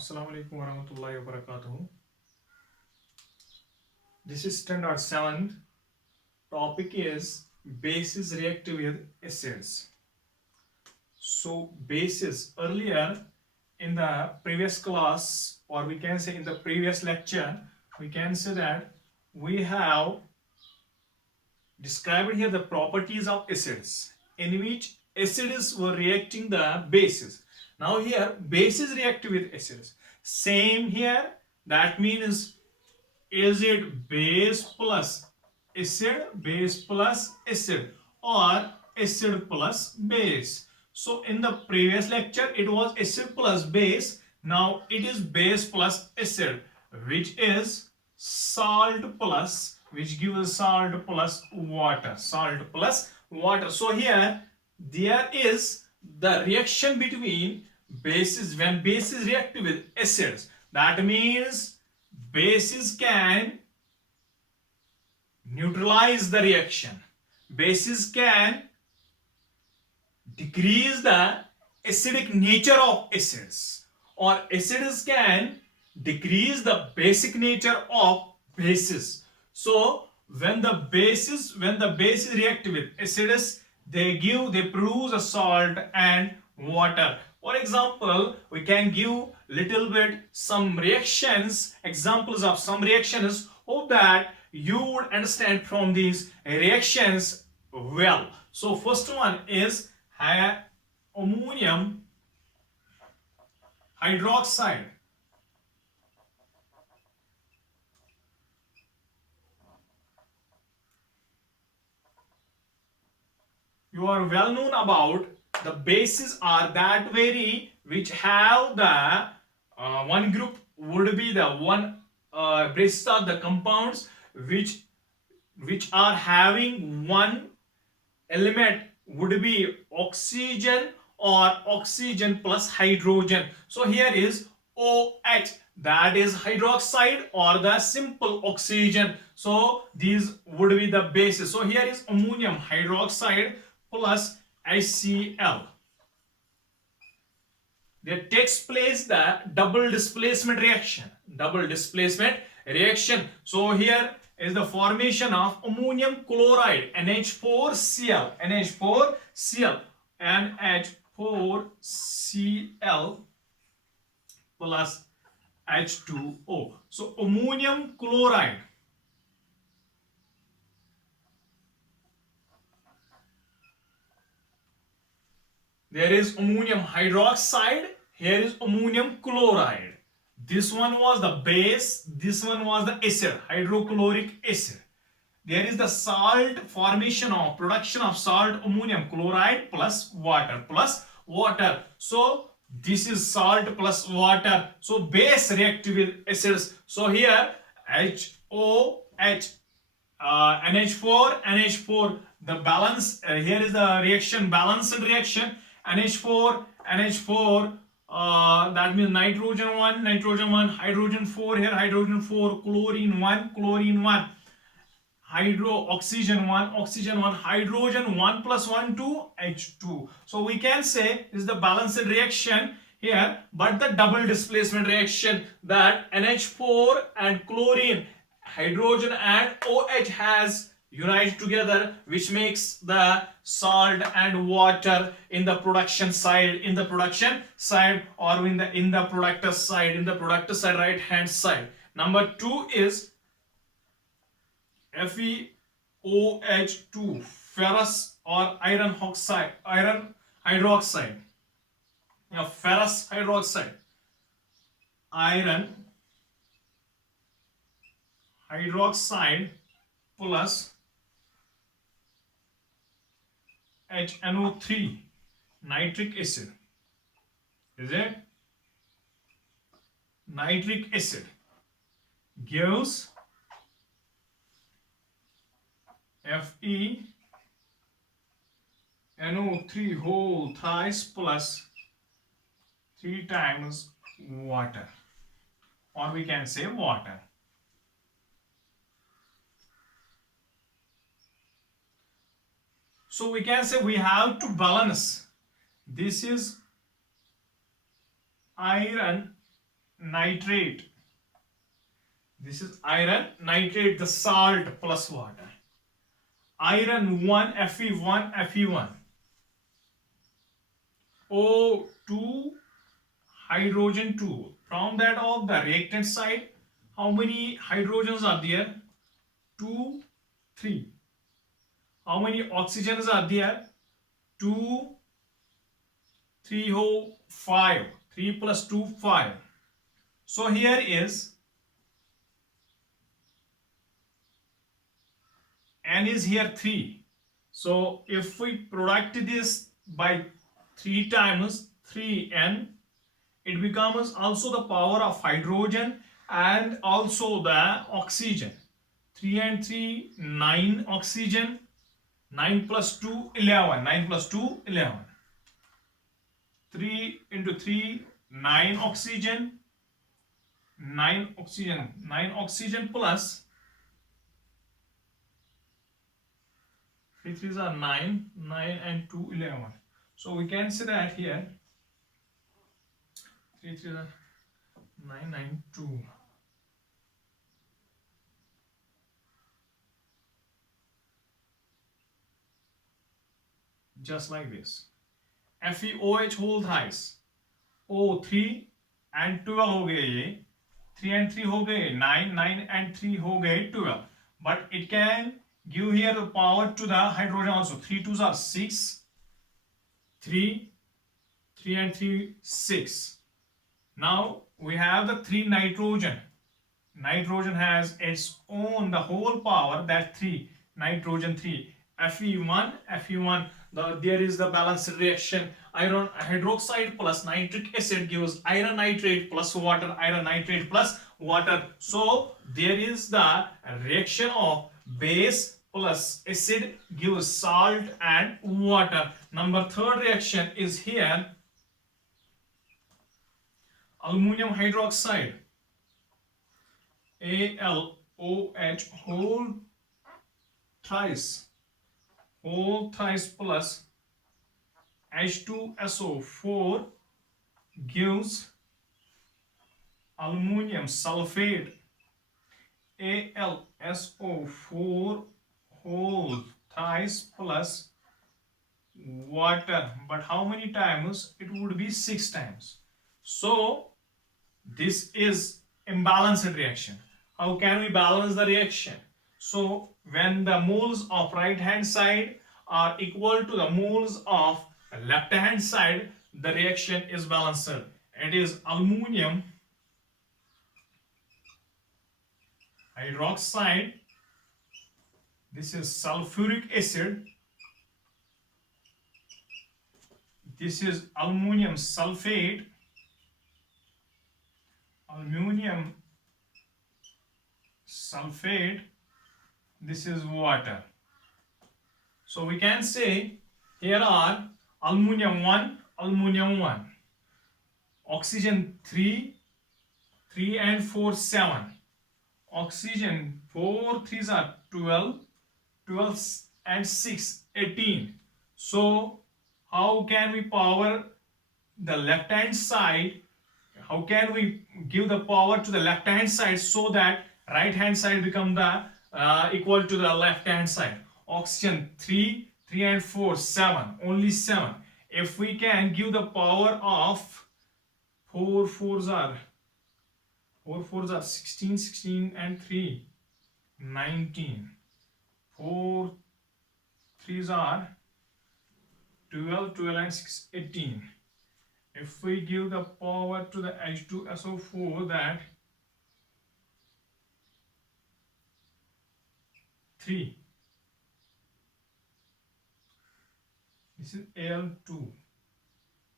Assalamu alaikum warahmatullahi wabarakatuh. This is standard 7th. Topic is bases react with acids. So bases, earlier in the previous class, or we can say in the previous lecture, we can say that we have described here the properties of acids, in which acids were reacting the bases. Now here bases react with acids. Same here, that means acid base plus acid or acid plus base. So in the previous lecture it was acid plus base. Now it is base plus acid, which is salt plus, which gives salt plus water. So here there is the reaction between bases. When bases react with acids, that means bases can neutralize the reaction. Bases can decrease the acidic nature of acids, or acids can decrease the basic nature of bases. So when the bases react with acids, they produce a salt and water. For example, we can give little bit some reactions, examples of some reactions. Hope that you would understand from these reactions well. So first one is ammonium hydroxide. You are well known about the bases are that very which have the one group would be the one bases are the compounds which are having one element would be oxygen or oxygen plus hydrogen. So here is OH, that is hydroxide or the simple oxygen. So these would be the bases. So here is ammonium hydroxide plus HCl. There takes place the double displacement reaction. So here is the formation of ammonium chloride, NH4Cl, NH4Cl plus H2O. So ammonium chloride, there is ammonium hydroxide, here is ammonium chloride. This one was the base, this one was the acid, hydrochloric acid. There is the salt formation of production of salt, ammonium chloride plus water. So this is salt plus water. So base react with acids. So here HOH, NH4, the balance, here is the reaction, balanced reaction, NH4, that means nitrogen 1, hydrogen 4, here hydrogen 4, chlorine 1, oxygen 1, hydrogen 1 plus 1, 2, H2. So we can say this is the balanced reaction here, but the double displacement reaction, that NH4 and chlorine, hydrogen and OH has united together, which makes the salt and water in the production side, or in the product side, right hand side. Number 2 is FeOH2, ferrous or iron hydroxide. Ferrous hydroxide, iron hydroxide plus HNO3, nitric acid. Is it? Nitric acid gives FeNO3 whole thrice plus 3 times water, or we can say water. So we can say we have to balance. This is iron nitrate. This is iron nitrate, the salt plus water. Iron 1, Fe1, Fe1. O2, hydrogen 2. From that of the reactant side, how many hydrogens are there? 2, 3. How many oxygens are there? 2, 3, 5. 3 plus 2, 5. So here is N is here 3. So if we product this by 3 times 3N, it becomes also the power of hydrogen and also the oxygen. 3 and 3, 9 oxygen. 9 plus 2, 11. 9 plus 2, 11. 3 into 3, 9 oxygen. 9 oxygen. 9 oxygen plus 3 3s are 9. 9 and 2, 11. So we can say that here 3 3 are 9, 9, 2. Just like this. FeOH whole thrice. O3 and 12 हो गए ये. 3 and 3 हो गए 9. 9 and 3 हो गए 12. But it can give here the power to the hydrogen also. 3 2s are 6. 3. 3 and 3, 6. Now we have the 3 nitrogen. Nitrogen has its own the whole power, that 3. Nitrogen 3. Fe1, Fe1. There is the balanced reaction. Iron hydroxide plus nitric acid gives iron nitrate plus water. Iron nitrate plus water. So there is the reaction of base plus acid gives salt and water. Number 3rd reaction is here. Ammonium hydroxide. AlOH whole thrice plus H2SO4 gives aluminum sulfate. AlSO4 whole thrice plus water. But how many times? It would be 6 times. So this is imbalanced reaction. How can we balance the reaction? So when the moles of right hand side are equal to the moles of left hand side, the reaction is balanced. It is ammonium hydroxide. This is sulfuric acid. This is ammonium sulfate. Ammonium sulfate. This is water. So we can say here are ammonium 1, ammonium 1. Oxygen 3, 3 and 4, 7. Oxygen 4 3s are 12, 12 and 6, 18. So how can we power the left hand side? How can we give the power to the left hand side so that right hand side become the equal to the left hand side? Oxygen 3, 3 and 4, 7, only 7. If we can give the power of 4 4s are 16, 16 and 3, 19. 4 3s are 12, 12 and 6, 18. If we give the power to the H2SO4, that 3. This is Al2.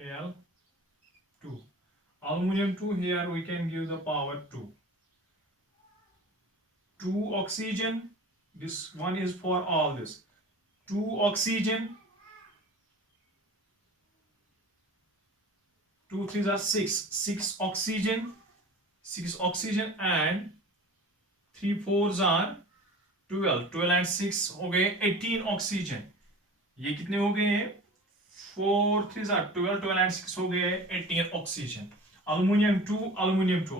Al2. Aluminum 2, here we can give the power 2. 2 oxygen. This one is for all this. 2 oxygen. 2 3s are 6. 6 oxygen. 6 oxygen and 3 4s are 12. 12 and 6 हो गए 18 oxygen. ये कितने हो गए 4 3s are 12. 12 and 6 हो गए 18 oxygen. Aluminium 2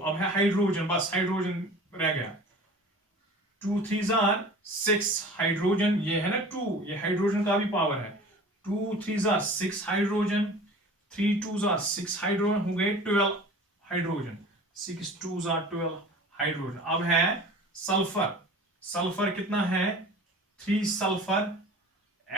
अब है हाइड्रोजन, बस हाइड्रोजन रह गया। 2 3s are 6 हाइड्रोजन, ये है ना 2, ये हाइड्रोजन का भी पावर है। 2 3s are 6 hydrogen, 3 2s are 6 hydrogen, हो गए 12 हाइड्रोजन। 6 2s are 12 hydrogen. अब है सल्फर, सल्फर कितना है 3 सल्फर,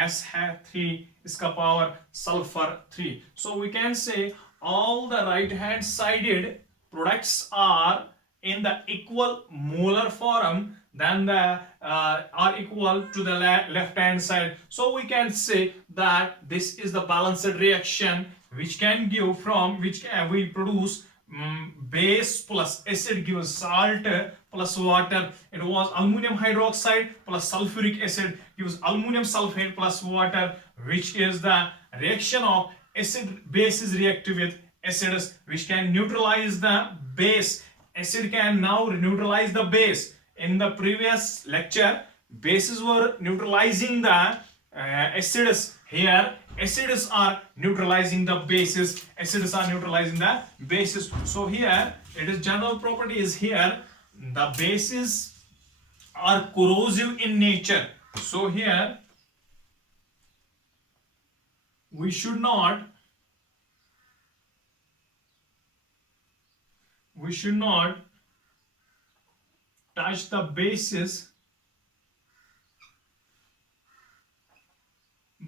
S है 3, इसका power sulphur 3। So we can say all the right hand sided products are in the equal molar form than the are equal to the left hand side. So we can say that this is the balanced reaction which can give from which we produce base plus acid gives salt plus water. It was ammonium hydroxide plus sulfuric acid gives ammonium sulfate plus water, which is the reaction of acid bases react with acids which can neutralize the base. Acid can now neutralize the base. In the previous lecture, bases were neutralizing the acids. Here acids are neutralizing the bases, acids are neutralizing the bases. So here it is general property is here, the bases are corrosive in nature. So here we should not touch the bases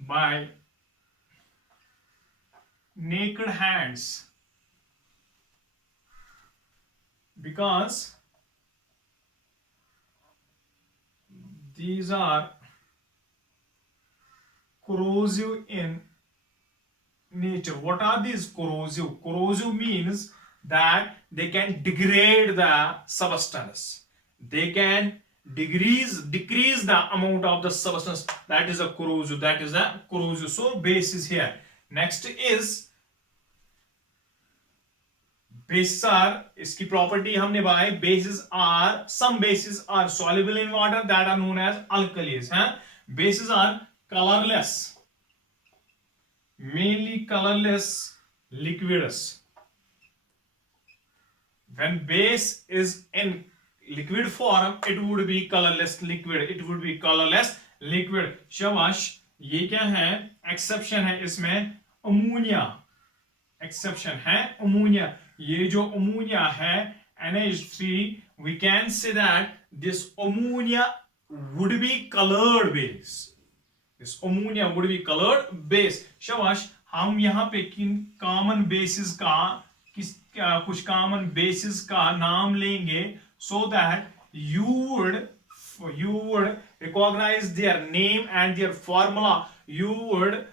by naked hands, because these are corrosive in nature. What are these corrosive? Corrosive means that they can degrade the substance, they can decrease the amount of the substance. That is a corrosive, that is a corrosive. So base is here. Next is bases are, इसकी property हमने बताई, bases are, some bases are soluble in water, that are known as alkalis. Bases are colorless, mainly colorless liquids. When base is in liquid form, it would be colorless liquid, it would be colorless liquid. शाबाश, ये क्या है, exception है इसमें, ammonia exception है ammonia. ये जो ammonia है NH3, we can say that this ammonia would be colored base, this ammonia would be colored base. शाबाश, हम यहाँ पे किन common bases का कुछ common bases का नाम लेंगे, so that you would recognize their name and their formula. You would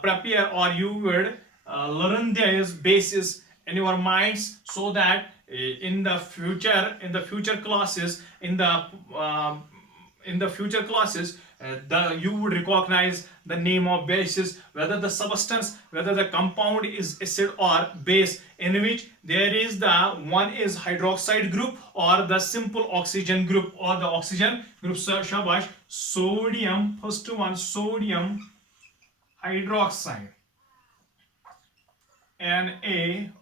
prepare, or you would learn their bases in your minds, so that in the future classes, you would recognize the name of bases, whether the substance, whether the compound is acid or base, in which there is the one is hydroxide group or the simple oxygen group or the oxygen group. So shabash, sodium, first one, sodium hydroxide, NaOH,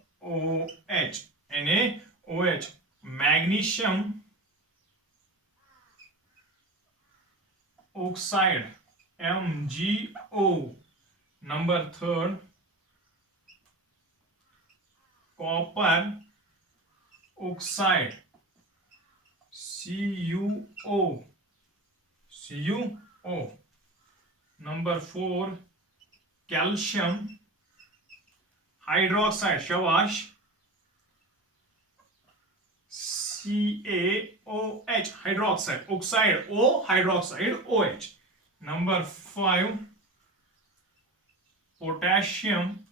magnesium oxide, MgO, number third, copper oxide, CuO, number 4, calcium hydroxide, shabash, CaOH, hydroxide, oxide, O, hydroxide, OH. Number 5, potassium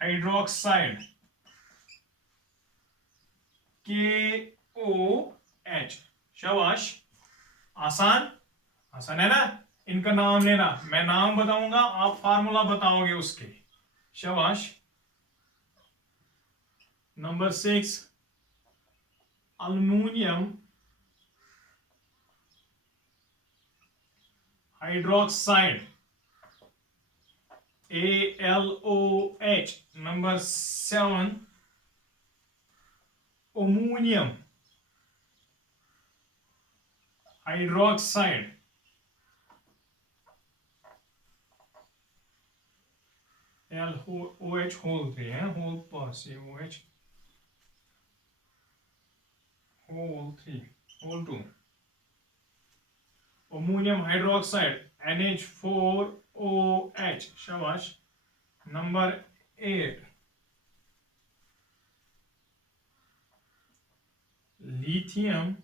hydroxide, KOH. शाबाश, आसान है ना, इनका नाम लेना, मैं नाम बताऊंगा, आप फार्मूला बताओगे उसके। शाबाश। Number 6, aluminum hydroxide, ALOH. Number 7, ammonium hydroxide. LOH whole 3, whole plus OH whole 3, whole 2. Ammonium hydroxide NH4OH. Shabash. Number 8, lithium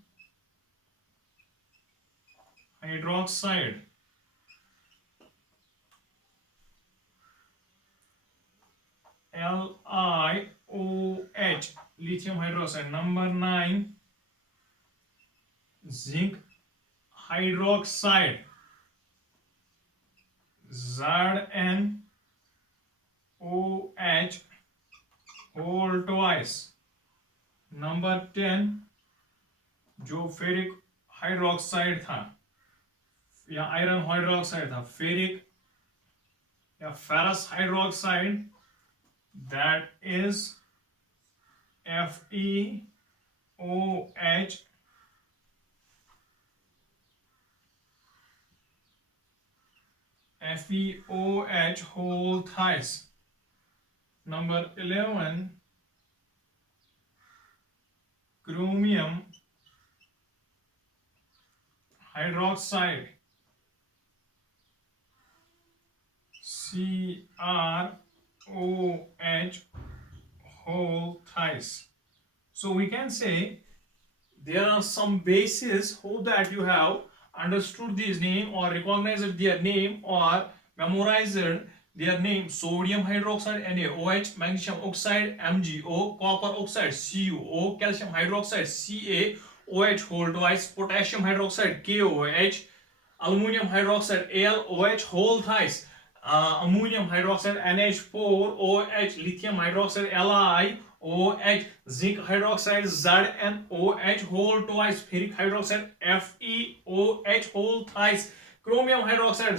hydroxide. LiOH, lithium hydroxide. Number 9, zinc hydroxide. ZnOH whole twice. Number 10, जो ferric hydroxide था या iron hydroxide था, ferric या ferrous hydroxide, that is FeOH FeOH whole thrice. Number 11, chromium hydroxide CrOH whole thrice. So we can say there are some bases. Hope that you have understood this name or recognized their name or memorized their name. Sodium hydroxide NaOH, magnesium oxide MgO, copper oxide CuO, calcium hydroxide CaOH whole twice, potassium hydroxide KOH, aluminum hydroxide AlOH whole thrice, ammonium hydroxide NH4OH, lithium hydroxide LiOH, zinc hydroxide ZnOH whole twice, ferric hydroxide FeOH whole thrice, chromium hydroxide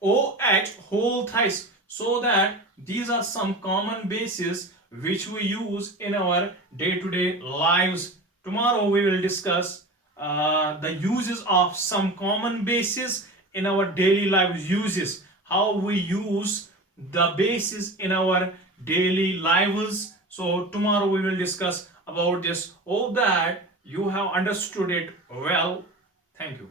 CrOH whole thrice. So that these are some common bases which we use in our day-to-day lives. Tomorrow we will discuss the uses of some common bases in our daily life uses, how we use the bases in our daily lives. So tomorrow we will discuss about this. Hope that you have understood it well. Thank you.